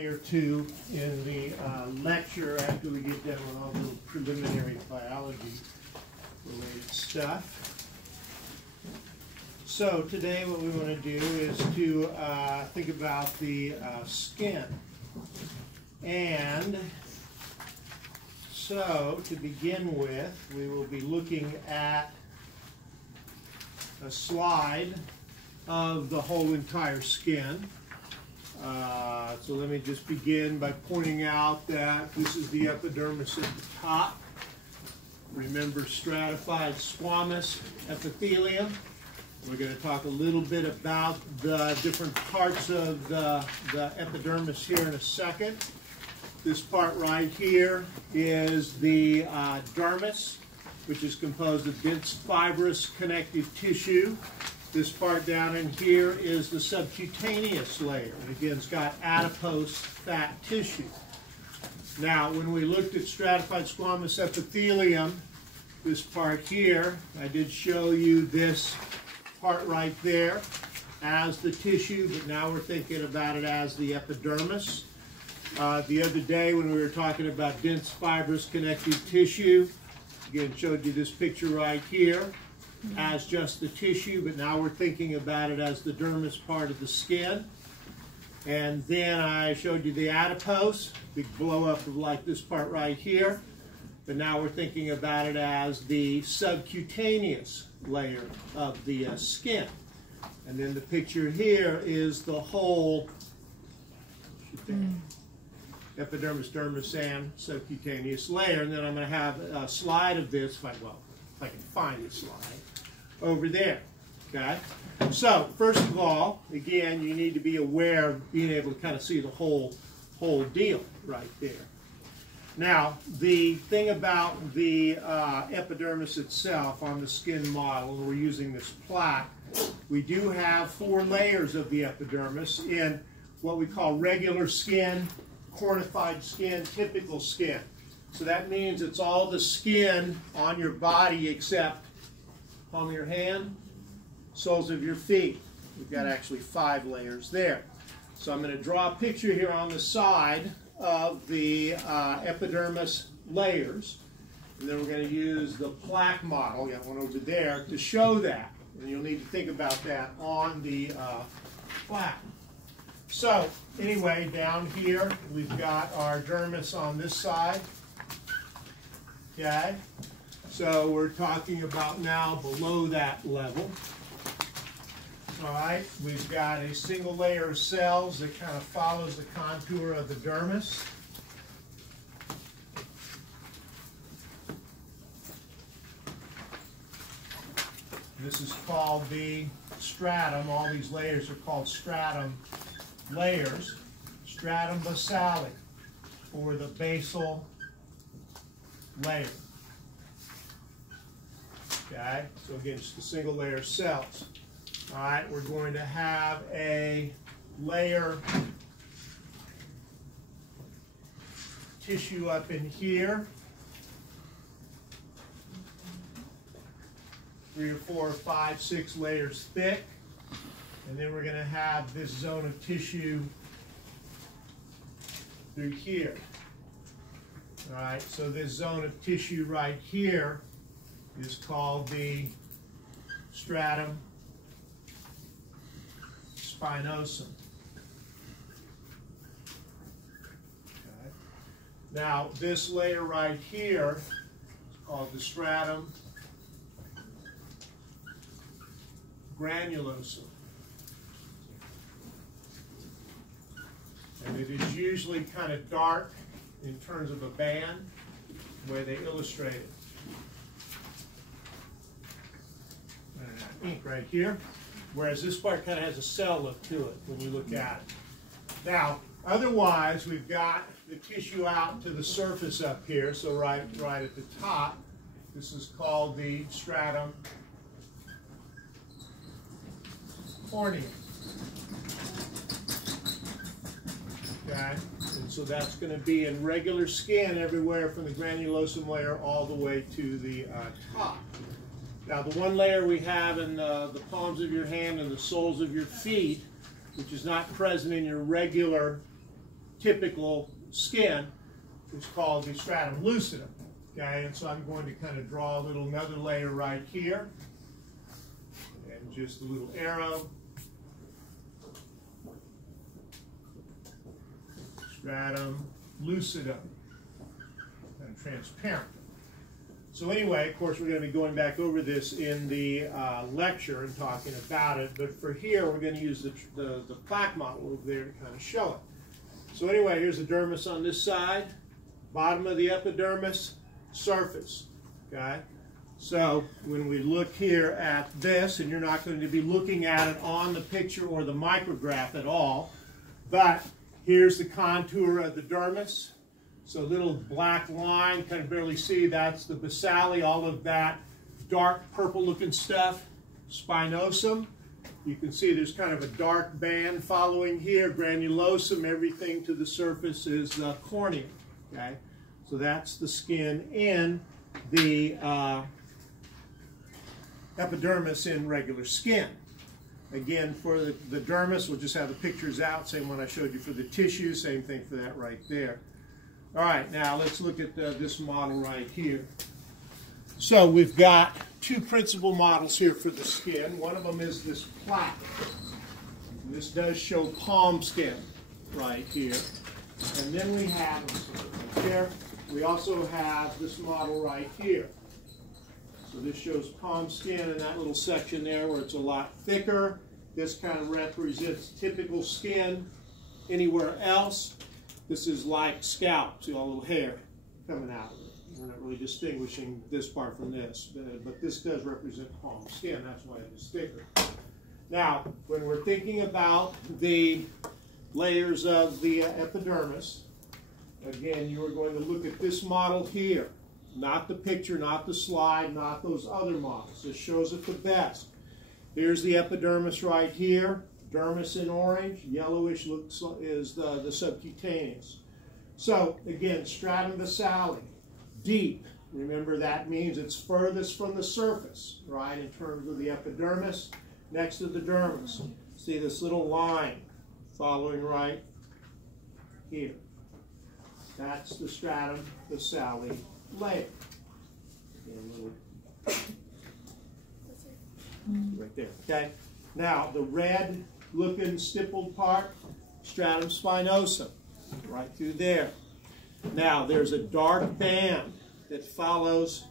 Or two in the lecture after we get done with all the preliminary biology related stuff. So today what we want to do is to think about the skin. And so to begin with, we will be looking at a slide of the whole entire skin. So let me just begin by pointing out that this is the epidermis at the top. Remember stratified squamous epithelium. We're going to talk a little bit about the different parts of the epidermis here in a second. This part right here is the dermis, which is composed of dense fibrous connective tissue. This part down in here is the subcutaneous layer. And again, it's got adipose fat tissue. Now, when we looked at stratified squamous epithelium, this part here, I did show you this part right there as the tissue, but now we're thinking about it as the epidermis. The other day when we were talking about dense fibrous connective tissue, again, showed you this picture right here as just the tissue, but now we're thinking about it as the dermis part of the skin. And then I showed you the adipose, big blow up of like this part right here, but now we're thinking about it as the subcutaneous layer of the skin. And then the picture here is the whole epidermis, dermis, and subcutaneous layer. And then I'm going to have a slide of this, if I can find the slide, over there, okay? So, first of all, again, you need to be aware of being able to kind of see the whole deal right there. Now, the thing about the epidermis itself on the skin model, and we're using this plaque, we do have 4 layers of the epidermis in what we call regular skin, cornified skin, typical skin. So that means it's all the skin on your body except palm of your hand, soles of your feet. We've got actually 5 layers there. So I'm going to draw a picture here on the side of the epidermis layers. And then we're going to use the plaque model, got one over there, to show that. And you'll need to think about that on the plaque. So anyway, down here we've got our dermis on this side. Okay, so we're talking about now below that level. All right, we've got a single layer of cells that kind of follows the contour of the dermis. This is called the stratum. All these layers are called stratum layers. Stratum basale, or the basal layer. Okay, so again, just a single layer of cells. All right, we're going to have a layer tissue up in here. 3 or 4 or 5, 6 layers thick. And then we're going to have this zone of tissue through here. All right, so this zone of tissue right here is called the stratum spinosum. Okay. Now, this layer right here is called the stratum granulosum. And it is usually kind of dark in terms of a band, the way they illustrate it. Ink right here, whereas this part kind of has a cell look to it when you look at it. Now, otherwise, we've got the tissue out to the surface up here, so right at the top. This is called the stratum corneum. Okay, and so that's going to be in regular skin everywhere from the granulosum layer all the way to the top. Now, the one layer we have in the palms of your hand and the soles of your feet, which is not present in your regular typical skin is called the stratum lucidum. Okay, and so I'm going to kind of draw another layer right here, and just a little arrow. Stratum lucidum, and transparent. So anyway, of course, we're going to be going back over this in the lecture and talking about it, but for here, we're going to use the plaque model over there to kind of show it. So anyway, here's the dermis on this side, bottom of the epidermis, surface, okay? So when we look here at this, and you're not going to be looking at it on the picture or the micrograph at all, but here's the contour of the dermis. So a little black line, kind of barely see, that's the basale, all of that dark purple looking stuff, spinosum. You can see there's kind of a dark band following here, granulosum, everything to the surface is corneum, okay? So that's the skin in the epidermis in regular skin. Again, for the dermis, we'll just have the pictures out, same one I showed you for the tissue, same thing for that right there. All right, now let's look at this model right here. So we've got two principal models here for the skin. One of them is this plaque. And this does show palm skin right here. And then we have, right there, we also have this model right here. So this shows palm skin in that little section there where it's a lot thicker. This kind of represents typical skin. Anywhere else, this is like scalp, see all the little hair coming out of it. We're not really distinguishing this part from this, but this does represent palm skin. That's why it is thicker. Now, when we're thinking about the layers of the epidermis, again, you are going to look at this model here. Not the picture, not the slide, not those other models. This shows it the best. Here's the epidermis right here. Dermis in orange. Yellowish is the subcutaneous. So, again, stratum basale, deep. Remember, that means it's furthest from the surface, right, in terms of the epidermis, next to the dermis. See this little line following right here. That's the stratum basale layer. Right there, okay? Now, the red looking stippled part, stratum spinosum, right through there. Now, there's a dark band that follows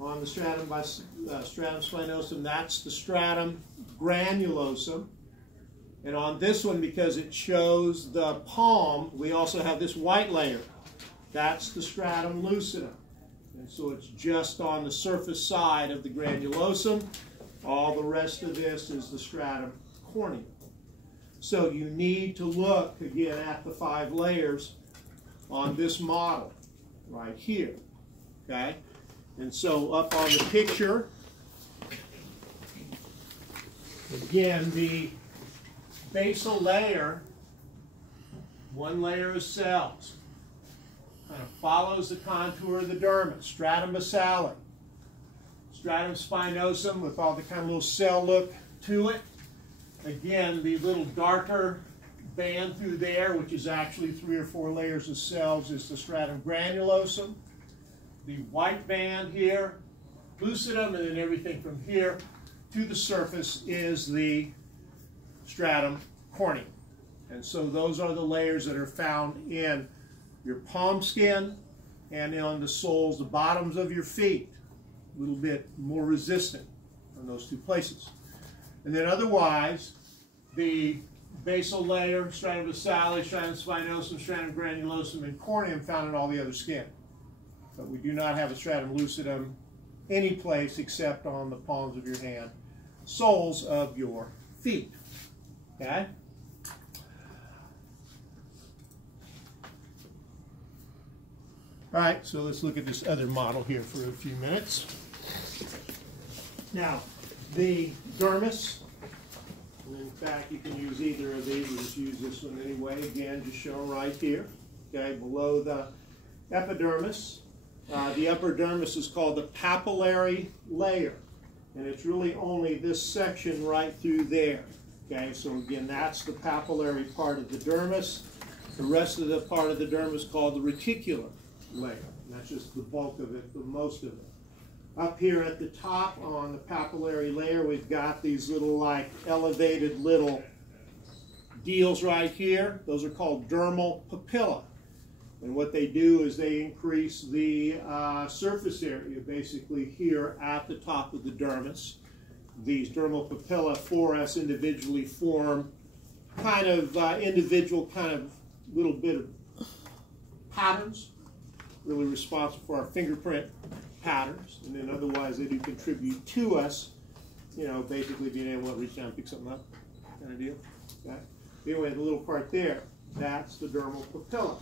on the stratum spinosum. That's the stratum granulosum. And on this one, because it shows the palm, we also have this white layer. That's the stratum lucidum. And so it's just on the surface side of the granulosum. All the rest of this is the stratum corneum. So you need to look, again, at the 5 layers on this model right here, okay? And so up on the picture, again, the basal layer, one layer of cells, kind of follows the contour of the dermis, stratum basale, stratum spinosum with all the kind of little cell look to it. Again, the little darker band through there, which is actually 3 or 4 layers of cells, is the stratum granulosum. The white band here, lucidum, and then everything from here to the surface is the stratum corneum. And so those are the layers that are found in your palm skin and on the soles, the bottoms of your feet. A little bit more resistant on those 2 places. And then otherwise, the basal layer, stratum basale, stratum spinosum, stratum granulosum, and corneum found in all the other skin. But we do not have a stratum lucidum any place except on the palms of your hand, soles of your feet. Okay? All right, so let's look at this other model here for a few minutes. Now, the dermis, and in fact, you can use either of these. We'll just use this one anyway. Again, just shown right here, okay, below the epidermis. The upper dermis is called the papillary layer, and it's really only this section right through there. Okay, so again, that's the papillary part of the dermis. The rest of the part of the dermis is called the reticular layer. And that's just the bulk of it, the most of it. Up here at the top on the papillary layer, we've got these little like elevated little deals right here. Those are called dermal papilla. And what they do is they increase the surface area basically here at the top of the dermis. These dermal papilla for us individually form kind of individual kind of little bit of patterns, really responsible for our fingerprint patterns, and then otherwise they do contribute to us, you know, basically being able to reach down and pick something up, kind of deal. Okay? Anyway, the little part there, that's the dermal papilla.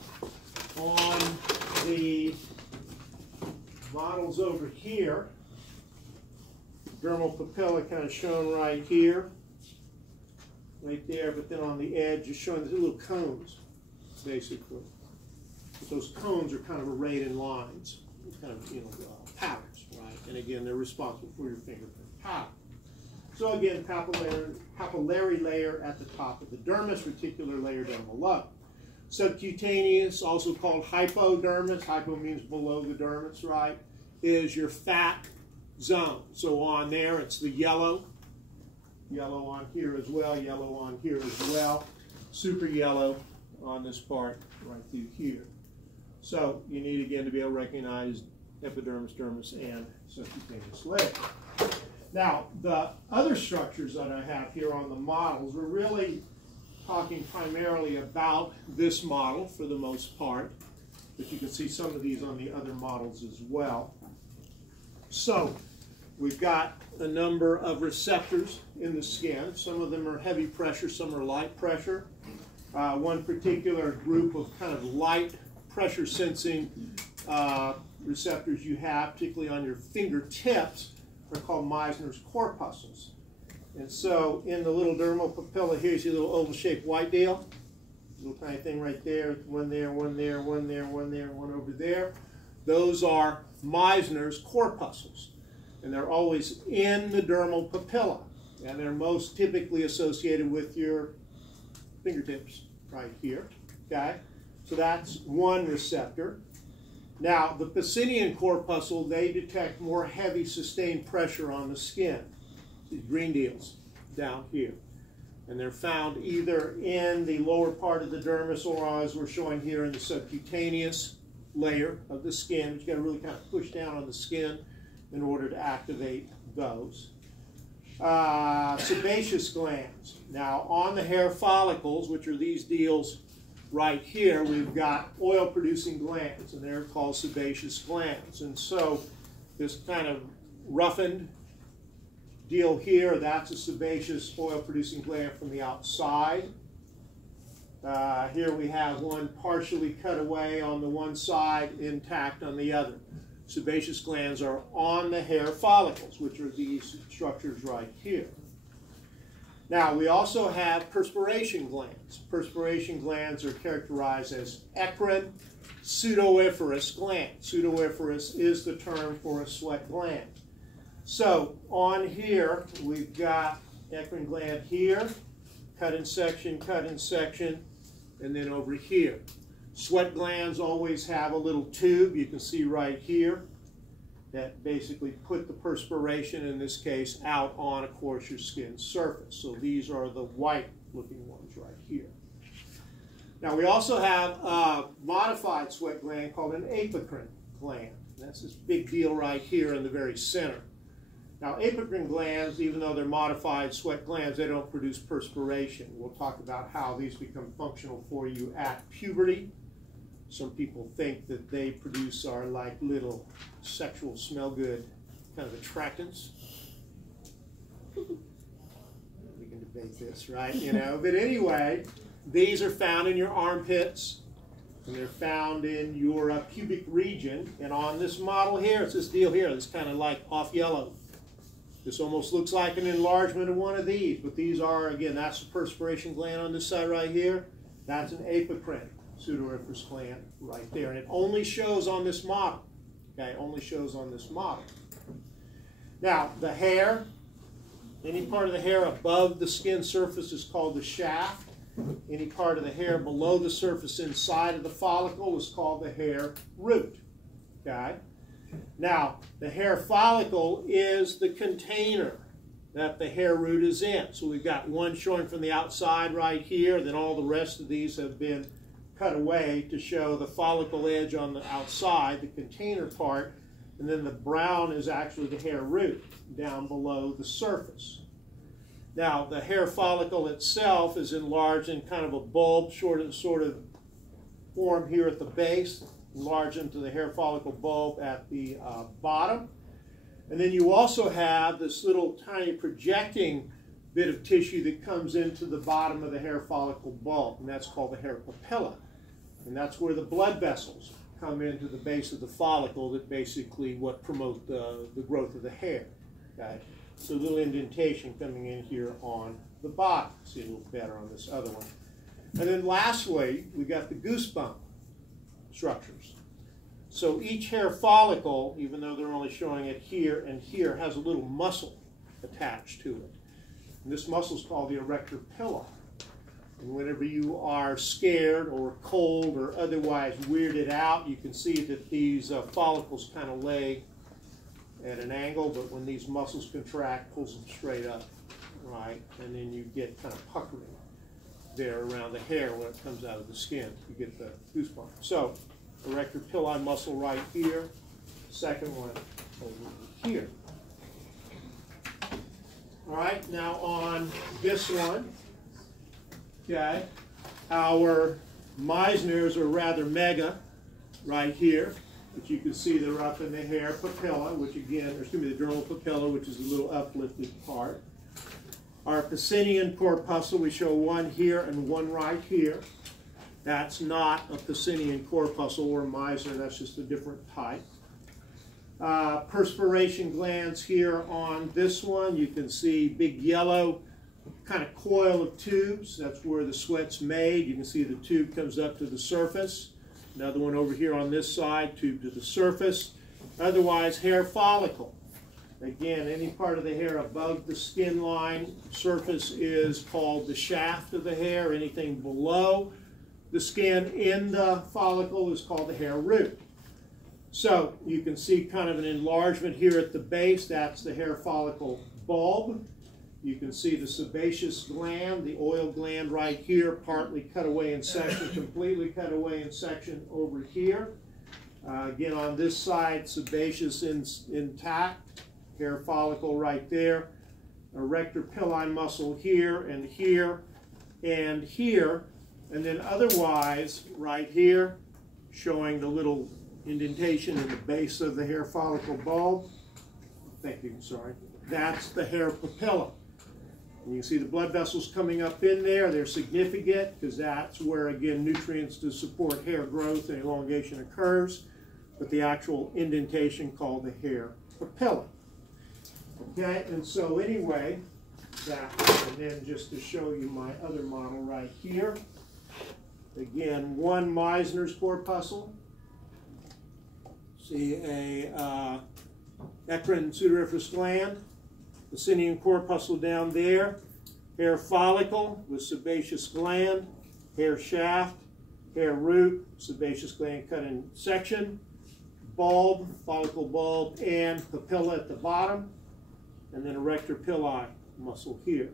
On the models over here, dermal papilla kind of shown right here, right there, but then on the edge is showing the little cones, basically. But those cones are kind of arrayed in lines, kind of, you know, patterns, right? And again, they're responsible for your fingerprint pattern. So again, papillary layer at the top of the dermis, reticular layer down below. Subcutaneous, also called hypodermis, hypo means below the dermis, right, is your fat zone. So on there, it's the yellow on here as well, yellow on here as well, super yellow on this part right through here. So you need, again, to be able to recognize epidermis, dermis, and subcutaneous layer. Now, the other structures that I have here on the models, we're really talking primarily about this model for the most part, but you can see some of these on the other models as well. So we've got a number of receptors in the skin. Some of them are heavy pressure, some are light pressure. One particular group of kind of light pressure sensing receptors you have, particularly on your fingertips, are called Meissner's corpuscles. And so in the little dermal papilla here, you see a little oval-shaped white deal, little tiny thing right there, one there, one there, one there, one there, one over there. Those are Meissner's corpuscles, and they're always in the dermal papilla, and they're most typically associated with your fingertips right here, okay? So that's one receptor. Now, the Pacinian corpuscle, they detect more heavy sustained pressure on the skin. These green deals down here. And they're found either in the lower part of the dermis or, as we're showing here, in the subcutaneous layer of the skin. But you got to really kind of push down on the skin in order to activate those. Sebaceous glands. Now, on the hair follicles, which are these deals right here, we've got oil-producing glands, and they're called sebaceous glands. And so this kind of roughened deal here, that's a sebaceous oil-producing gland from the outside. Here we have one partially cut away on the one side, intact on the other. Sebaceous glands are on the hair follicles, which are these structures right here. Now, we also have perspiration glands. Perspiration glands are characterized as eccrine pseudoiferous glands. Pseudoiferous is the term for a sweat gland. So on here, we've got eccrine gland here, cut in section, and then over here. Sweat glands always have a little tube, you can see right here, that basically put the perspiration, in this case, out on, of course, your skin surface. So these are the white-looking ones right here. Now, we also have a modified sweat gland called an apocrine gland. That's this big deal right here in the very center. Now, apocrine glands, even though they're modified sweat glands, they don't produce perspiration. We'll talk about how these become functional for you at puberty. Some people think that they produce our like little sexual smell good kind of attractants. We can debate this, right? You know, but anyway, these are found in your armpits, and they're found in your pubic region. And on this model here, it's this deal here, this kind of like off yellow. This almost looks like an enlargement of one of these, but these are, again, that's the perspiration gland on this side right here. That's an apocrine pseudoiferous gland right there. And it only shows on this model. Okay, only shows on this model. Now, the hair, any part of the hair above the skin surface is called the shaft. Any part of the hair below the surface inside of the follicle is called the hair root. Okay? Now, the hair follicle is the container that the hair root is in. So we've got one showing from the outside right here, then all the rest of these have been cut away to show the follicle edge on the outside, the container part, and then the brown is actually the hair root down below the surface. Now, the hair follicle itself is enlarged in kind of a bulb sort of form here at the base, enlarged into the hair follicle bulb at the bottom. And then you also have this little tiny projecting bit of tissue that comes into the bottom of the hair follicle bulb, and that's called the hair papilla. And that's where the blood vessels come into the base of the follicle that basically what promote the growth of the hair. Okay? So a little indentation coming in here on the bottom. See a little better on this other one. And then lastly, we got the goosebump structures. So each hair follicle, even though they're only showing it here and here, has a little muscle attached to it. And this muscle is called the erector pili. And whenever you are scared or cold or otherwise weirded out, you can see that these follicles kind of lay at an angle, but when these muscles contract, pulls them straight up, right? And then you get kind of puckering there around the hair when it comes out of the skin. You get the goosebump. So, erector pili muscle right here, second one over here. All right, now on this one, okay, our Meissners are rather mega right here, but you can see they're up in the hair papilla, which again, or excuse me, the dermal papilla, which is a little uplifted part. Our Pacinian corpuscle, we show one here and one right here. That's not a Pacinian corpuscle or Meissner, that's just a different type. Perspiration glands here on this one. You can see big yellow kind of coil of tubes. That's where the sweat's made. You can see the tube comes up to the surface. Another one over here on this side, tube to the surface. Otherwise, hair follicle. Again, any part of the hair above the skin line surface is called the shaft of the hair. Anything below the skin in the follicle is called the hair root. So you can see kind of an enlargement here at the base. That's the hair follicle bulb. You can see the sebaceous gland, the oil gland right here, partly cut away in section, completely cut away in section over here. Again, on this side, sebaceous intact, hair follicle right there. Erector pili muscle here and here and here. And then otherwise, right here, showing the little indentation in the base of the hair follicle bulb. Thank you, sorry. That's the hair papilla. And you can see the blood vessels coming up in there. They're significant because that's where, again, nutrients to support hair growth and elongation occurs. But the actual indentation called the hair papilla. Okay, and so anyway, that, and then just to show you my other model right here. Again, one Meissner's corpuscle. See a eccrine pseudoriferous gland, Pacinian corpuscle down there, hair follicle with sebaceous gland, hair shaft, hair root, sebaceous gland cut in section, bulb, follicle bulb, and papilla at the bottom, and then erector pili muscle here.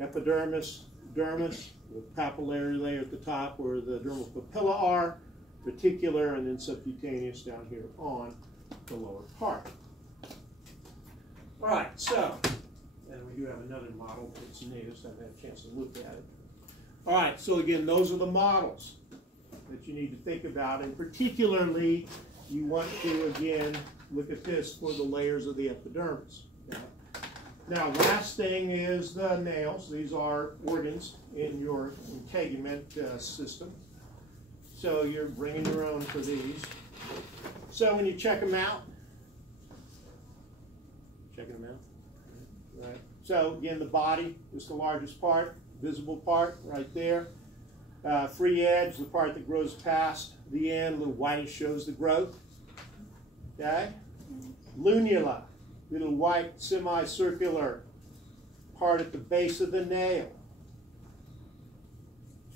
Epidermis, dermis, with papillary layer at the top where the dermal papilla are, reticular, and then subcutaneous down here on the lower part. All right, so, and we do have another model that's new, so I haven't had a chance to look at it. All right, so again, those are the models that you need to think about, and particularly you want to, again, look at this for the layers of the epidermis. Okay? Now, last thing is the nails. These are organs in your integument system. So you're bringing your own for these. So when you check them out, checking them out, right? So again, the body is the largest part, visible part right there. Free edge, the part that grows past the end, little whitish shows the growth. Okay? Lunula, little white semicircular part at the base of the nail.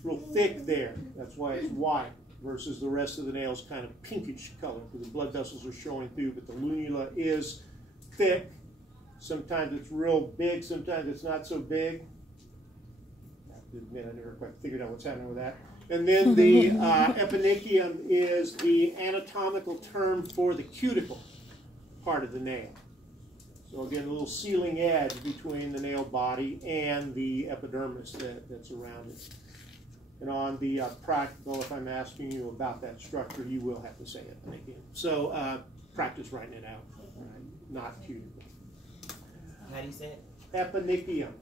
It's real thick there. That's why it's white versus the rest of the nail is kind of pinkish color because the blood vessels are showing through, but the lunula is thick. Sometimes it's real big, sometimes it's not so big. I have to admit, I never quite figured out what's happening with that. And then the eponychium is the anatomical term for the cuticle part of the nail. So again, a little sealing edge between the nail body and the epidermis that's around it. And on the practical, if I'm asking you about that structure, you will have to say eponychium. So practice writing it out, right? Not cuticle. How do you say it? Eponychium.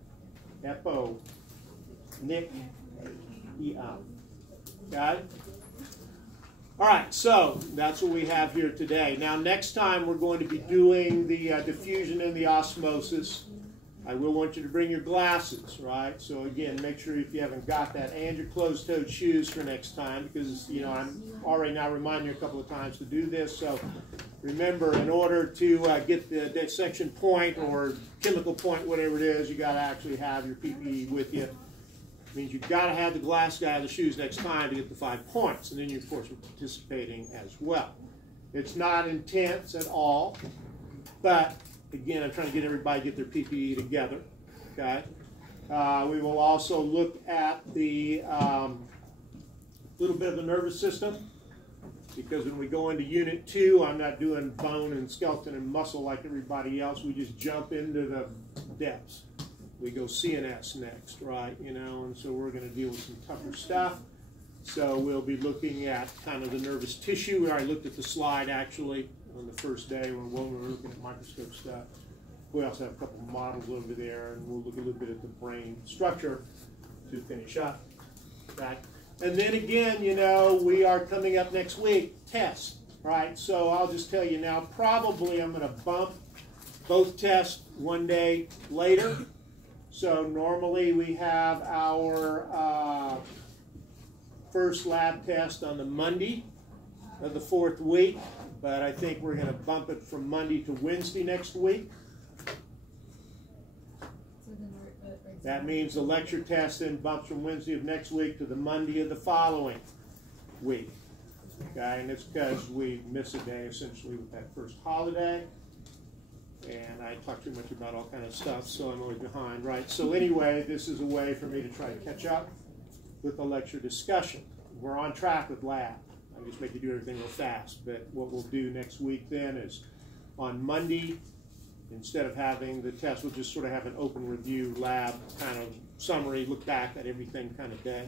Epo. Nick. E-M. Got it? All right, so that's what we have here today. Now, next time we're going to be doing the diffusion and the osmosis. I will want you to bring your glasses, right? So again, make sure if you haven't got that, and your closed-toed shoes for next time, because you know I'm already now reminding you a couple of times to do this. So remember, in order to get the dissection point or chemical point, whatever it is, you got to actually have your PPE with you. Means you've got to have the glass guy of the shoes next time to get the 5 points, and then you of course are participating as well. It's not intense at all, but again, I'm trying to get everybody to get their PPE together. Okay. We will also look at the little bit of the nervous system, because when we go into Unit 2, I'm not doing bone and skeleton and muscle like everybody else. We just jump into the depths. We go CNS next, right? You know, and so we're going to deal with some tougher stuff. So we'll be looking at kind of the nervous tissue. We already looked at the slide actually on the first day when we were looking at microscope stuff. We also have a couple of models over there, and we'll look a little bit at the brain structure to finish up. Right? And then again, you know, we are coming up next week, tests, right? So I'll just tell you now, probably I'm going to bump both tests one day later. So normally we have our first lab test on the Monday of the 4th week, but I think we're going to bump it from Monday to Wednesday next week. That means the lecture test then bumps from Wednesday of next week to the Monday of the following week. Okay, and it's because we miss a day essentially with that first holiday. And I talk too much about all kind of stuff, so I'm always behind, right? So anyway, this is a way for me to try to catch up with the lecture discussion. We're on track with lab. I just make you do everything real fast. But what we'll do next week then is on Monday, instead of having the test, we'll just sort of have an open review lab kind of summary, look back at everything kind of day.